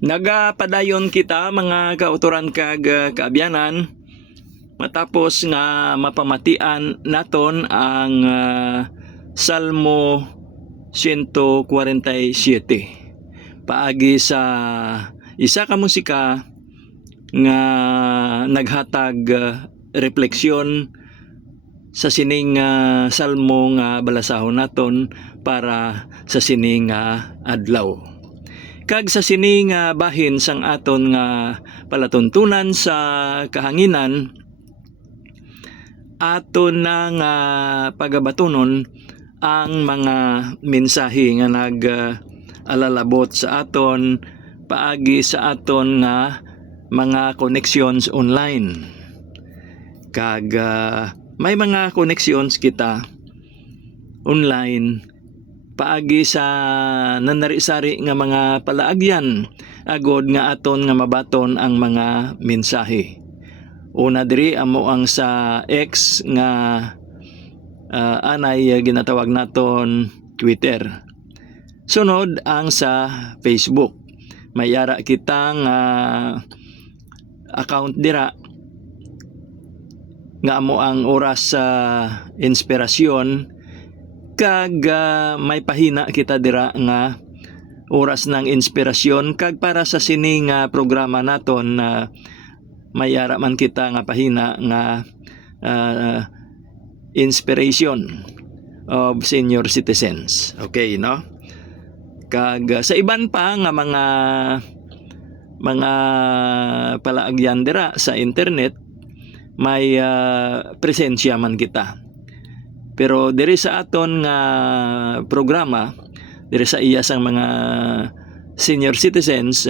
Nagapadayon kita mga kauturan kag kaabyanan matapos nga mapamatian naton ang Salmo 147 paagi sa isa ka musika nga naghatag refleksyon sa sining salmo nga balasahon naton para sa sining adlaw. Kag sa sining bahin sang aton nga palatuntunan sa kahanginan, aton na nga pagabatunon ang mga mensahe nga alalabot sa aton paagi sa aton nga mga connections online. Kag may mga connections kita online paagi sa nanari-sari nga mga palaagyan agod nga aton nga mabaton ang mga mensahe. Una diri amo ang sa X nga anay ginatawag naton Twitter. Sunod ang sa Facebook. May ara kitang account dira nga amo ang oras sa inspirasyon. Kag may pahina kita dira nga oras ng inspirasyon kag para sa sining programa naton mayara man kita nga pahina nga inspiration of senior citizens. Okay, no? Kag sa iban pa nga mga palaagyan dira sa internet may presensya man kita. Pero diri sa aton nga programa, diri sa iya sang mga senior citizens,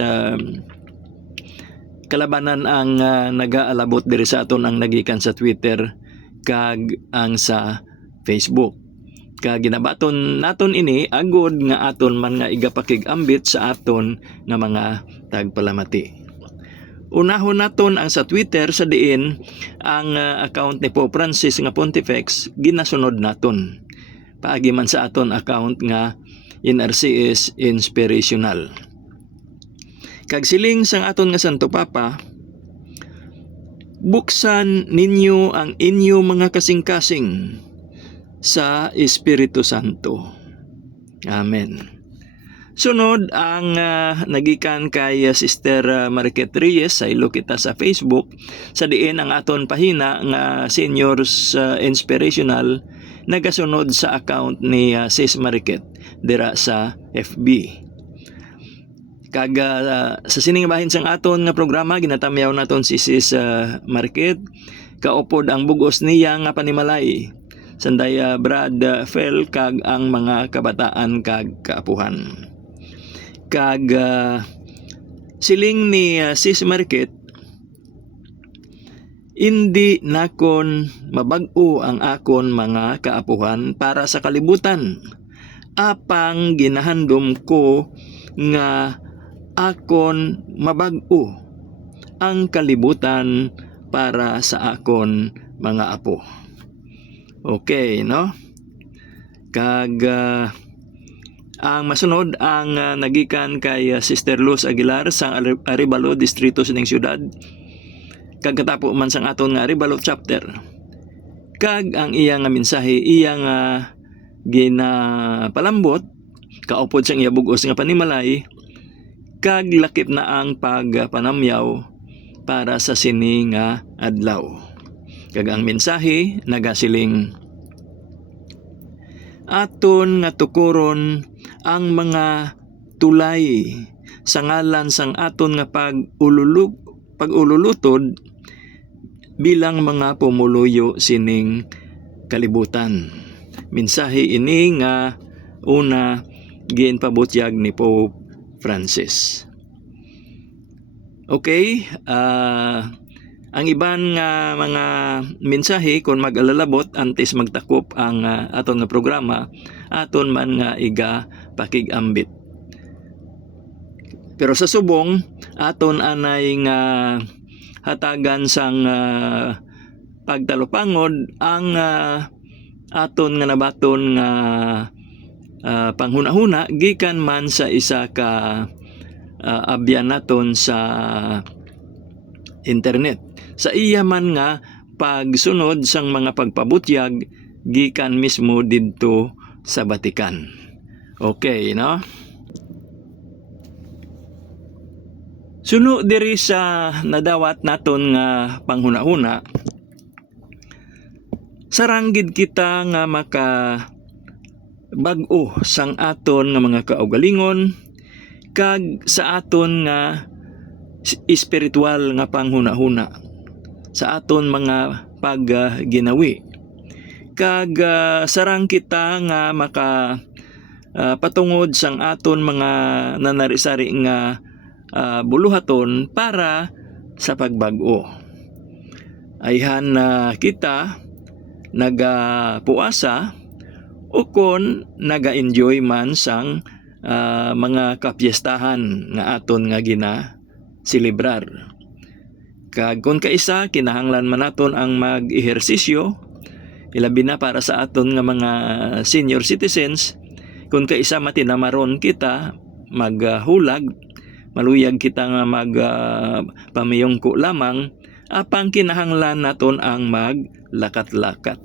kalabanan ang nagaalabot diri sa aton ang nagikan sa Twitter kag ang sa Facebook. Kag ginabaton naton ini agod nga aton man nga igapakig-ambit sa aton nga mga tagpalamati. Unahon naton ang sa Twitter sa diin ang account ni Pope Francis nga Pontifex ginasunod naton. Paagi man sa aton account nga NRCS Inspirational. Kag siling sang aton nga Santo Papa, buksan ninyo ang inyo mga kasing-kasing sa Espiritu Santo. Amen. Sunod ang nagikan kay Sister Mariket Reyes sa ilo kita sa Facebook sa diin ang aton pahina nga Seniors Inspirational nagasunod sa account ni Sis Mariket dira sa FB. Kag sa sining bahin sang aton nga programa ginatamyaw naton si Sis Mariket kaupod ang bugos niya nga panimalay sanday Brad Fel kag ang mga kabataan kag kaapuhan. Kag siling ni Sis Mariket, hindi nakon mabag-o ang akon mga kaapuhan para sa kalibutan. Apang ginahandom ko nga akon mabag-o ang kalibutan para sa akon mga apo. Okay, no? Kag ang masunod ang nagikan kay Sister Luz Aguilar sa Arevalo Distrito sining syudad. Kag katapo man sang aton nga Arevalo chapter. Kag ang iya nga mensahe iya nga ginapalambot kaupod sang iya bugos nga panimalay kag lakip na ang pagpanamyaw para sa sini nga adlaw. Kag ang mensahe nagasiling aton nga tukuron ang mga tulay sa ngalan sang aton nga pag-ululutod bilang mga pumuluyo sining kalibutan. Mensahe ini nga una ginpabutyag ni Pope Francis. Okay, ang iban nga mga mensahe kung mag-alalabot antes magtakop ang aton nga programa, aton man nga iga pakig-ambit. Pero sa subong, aton anay nga hatagan sang pagtalupangod ang aton nga nabaton nga panghuna-huna gikan man sa isa ka abyan naton sa internet. Sa iya man nga pagsunod sang mga pagpabutyag gikan mismo didto sa Batikan. Okay, no? Suno diri sa nadawat naton nga panghuna-huna, saranggid kita nga maka bag-o sang aton nga mga kaugalingon kag sa aton nga espiritual nga panghuna-huna, sa aton mga pagginawi. Kag sarang kita nga maka patungod sang aton mga nanarisari nga buluhaton para sa pagbag-o. Ayhan na kita nagapuasa o kon naga-enjoy man sang mga kapiestahan nga aton nga gina-silibrar. Kag kon kaisa kinahanglan man naton ang mag-ehersisyo, ilabi na para sa aton nga mga senior citizens. Kung kaisa matinamaron kita maghulag, maluyag kita nga pamiyongko lamang, apang kinahanglan naton ang maglakat-lakat.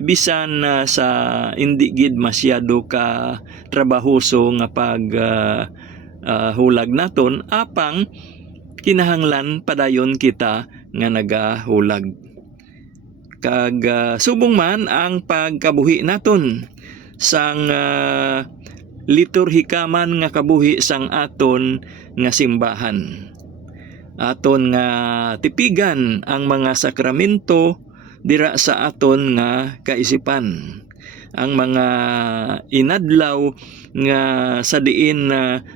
Bisan sa hindi gid masyado ka trabahoso nga hulag naton, apang kinahanglan padayon kita nga nagahulag. Kag subong man ang pagkabuhi naton sang liturhika man nga kabuhi sang aton nga simbahan. Aton nga tipigan ang mga sakramento dira sa aton nga kaisipan. Ang mga inadlaw nga sa diin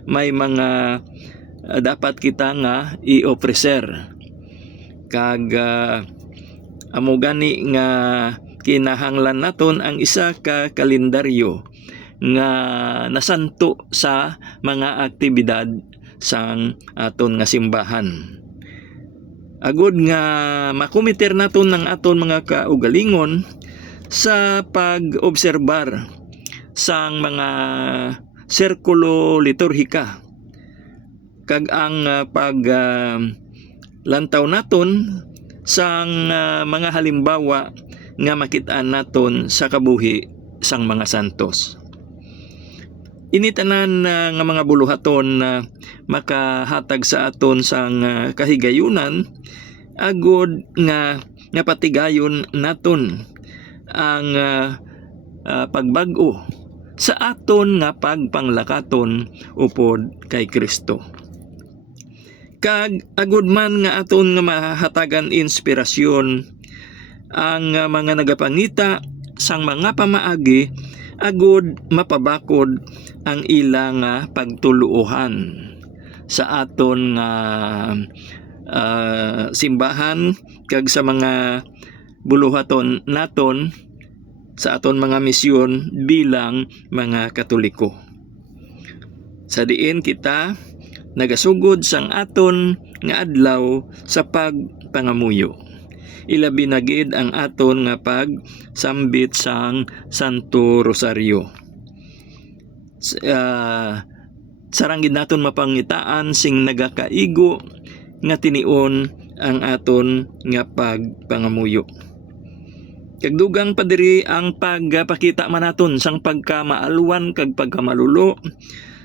may mga dapat kita nga i-ofrecer. Kag amo gani nga kinahanglan naton ang isa ka kalendaryo nga nasanto sa mga aktibidad sang aton nga simbahan. Agud nga makomiter naton ng aton mga kaugalingon sa pag-obserbar sang mga serkulo liturhika. Kag ang lantaw naton sang mga halimbawa nga makit-an naton sa kabuhi sang mga santos. Initanan nga mga buluhaton na makahatag sa aton sang kahigayunan, agud nga patigayon naton ang pagbag-o sa aton nga pagpanglakaton upod kay Kristo. Kag agud man nga aton nga mahatagan inspirasyon ang mga nagapangita sang mga pamaagi, agud mapabakod ang ilang pagtuluohan sa aton nga simbahan kag sa mga buluhaton naton sa aton mga misyon bilang mga Katoliko. Sa diin kita nagasugod sang aton nga adlaw sa pagpangamuyo. Ilabi na gid ang aton nga pagsambit sang Santo Rosario. Sarang gid naton mapangitaan sing nagakaigo nga tinion ang aton nga pagpangamuyo. Kag dugang pa diri ang pagpakita man naton sang pagkamaalwan kag pagkamalulo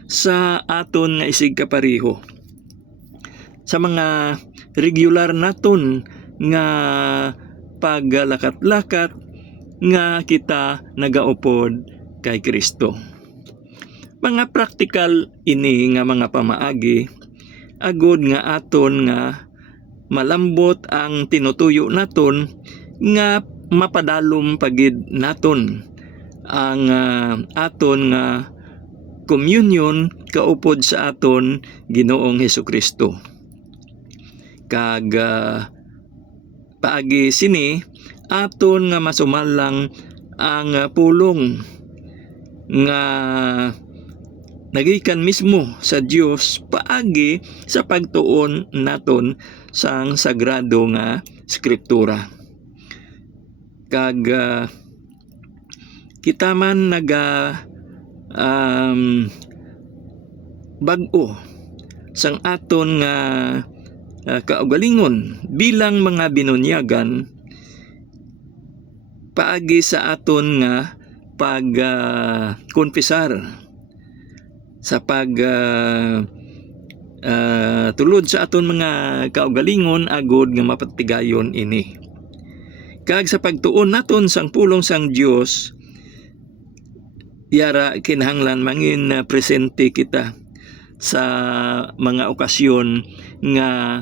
sa aton nga isig kapareho. Sa mga regular naton nga paglakat-lakat nga kita nagaupod kay Kristo. Mga praktikal ini nga mga pamaagi, agud nga aton nga malambot ang tinutuyo naton nga mapadalom pagid naton ang aton nga communion kaupod sa aton Ginoong Hesukristo. Kag paagi sini aton nga masumalang ang pulong nga nagikan mismo sa Dios paagi sa pagtuon naton sang sagrado nga skriptura. Kag kita man bag-o sang aton nga kaugalingon bilang mga binunyagan paagi sa aton nga konfesar sa tulod sa aton mga kaugalingon agod nga mapatigayon ini. Kag sa pagtuon naton sang pulong sang Dios, yara kinahanglan mangin presente kita sa mga okasyon nga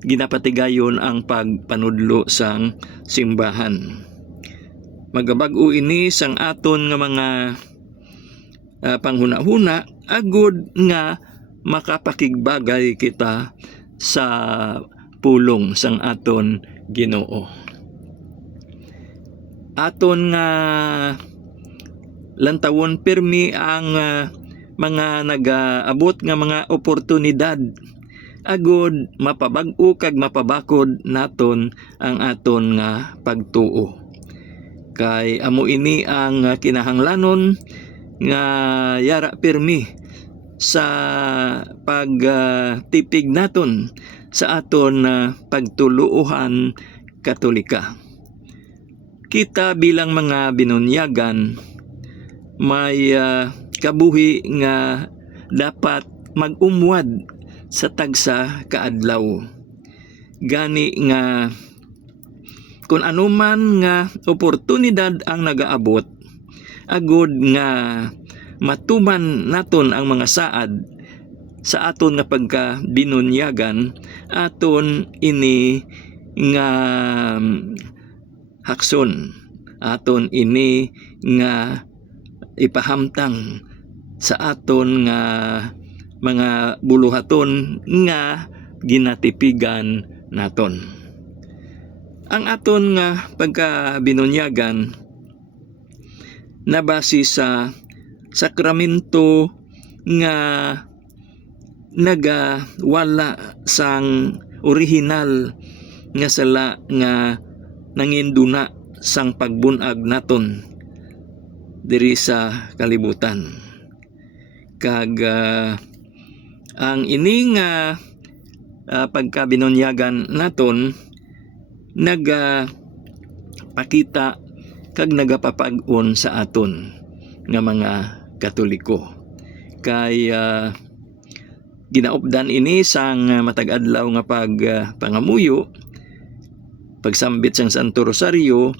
ginapatigayon ang pagpanudlo sang simbahan. Magabag-o ini sang aton nga mga panghuna-huna agud nga makapakigbagay kita sa pulong sang aton Ginoo. Aton nga lantawon pirmi ang mga nagaabot nga mga oportunidad agud mapabag-o kag mapabakod naton ang aton nga pagtuo. Kay amo ini ang kinahanglanon nga yara pirmi sa pagtipig naton sa aton pagtuluohan Katolika. Kita bilang mga binunyagan may kabuhi nga dapat mag-umwad sa tagsa kaadlaw. Gani nga kung anuman nga oportunidad ang nagaabot, agud nga matuman naton ang mga saad sa aton nga pagkabinunyagan, aton ini nga hakson, aton ini nga ipahamtang sa aton nga mga buluhaton nga ginatipigan naton. Ang aton nga pagkabinunyagan nabase sa sakramento nga nagawala sang orihinal nga sala nga nanginduna sang pagbunag naton diri sa kalibutan. Kag ang ini nga pagkabinunyagan naton nagapakita kag nagapapag-on sa aton nga mga Katoliko. Kay ginaupdan ini sang matag-adlaw nga pangamuyo, pagsambit sang Santo Rosario,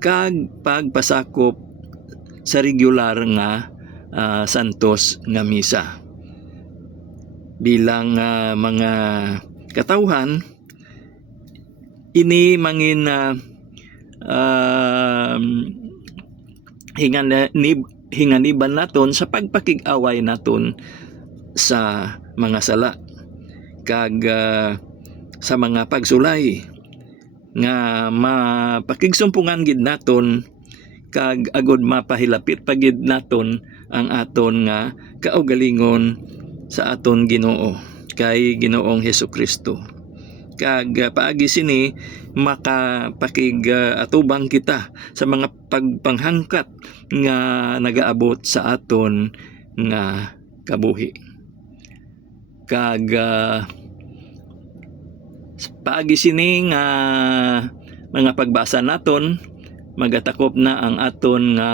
kag pagpasakop sa regular nga santos nga misa. Bilang mga katawhan, ini mangin hinganiban naton sa pagpakig-away naton sa mga sala kag sa mga pagsulay nga mapakigsumpungan gid naton kag agud mapahilapit pagid naton ang aton nga kaugalingon sa aton Ginoo kay Ginoong Hesukristo. Kag paagi sini makapakig atubang kita sa mga pagpanghangkat nga nagaabot sa aton nga kabuhi. Kag paagi sini nga mga pagbasa naton magatakop na ang aton nga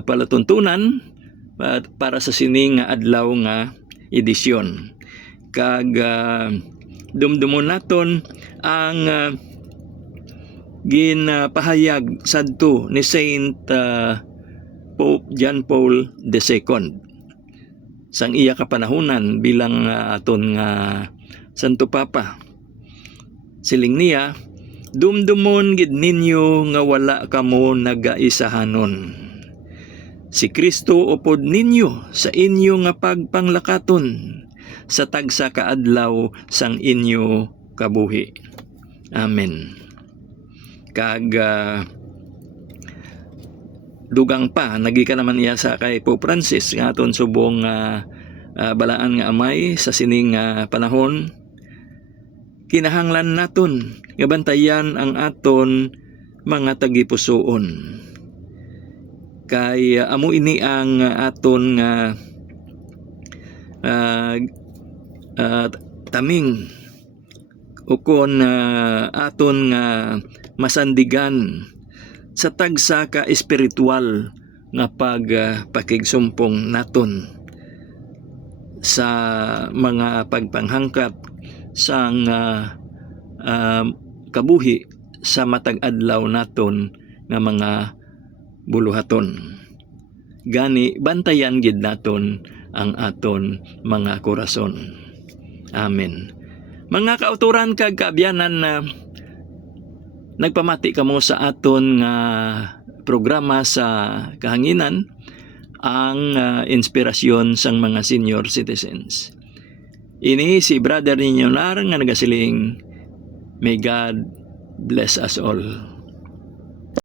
palatuntunan para sa sini nga adlaw nga edisyon. Kag dumdumon naton ang ginpahayag sadto ni Saint Pope John Paul II sang iya kapanahunan bilang aton nga Santo Papa. Siling niya, dumdumon gid ninyo nga wala kamo nagaisahanon. Si Kristo upod ninyo sa inyo nga pagpanglakaton sa tagsa kaadlaw sang inyo kabuhi. Amen. Kag dugang pa nagika naman iya sa kay Pope Francis nga aton subong balaan nga amay sa sining panahon. Kinahanglan naton nga bantayan ang aton mga tagipusoon. Kay amo ini ang aton nga ah, taming ukon aton nga masandigan sa tagsa ka espiritual nga pakigsumpong naton sa mga pagpanghangkat sang kabuhi sa matag adlaw naton nga mga buluhaton. Gani bantayan gid naton ang aton mga korason. Amen. Mga kauturan kag kaabyanan na nagpamati kamo sa aton nga programa sa kahanginan, ang inspirasyon sang mga senior citizens. Ini si brother ninyo nar nga nagasiling, may God bless us all.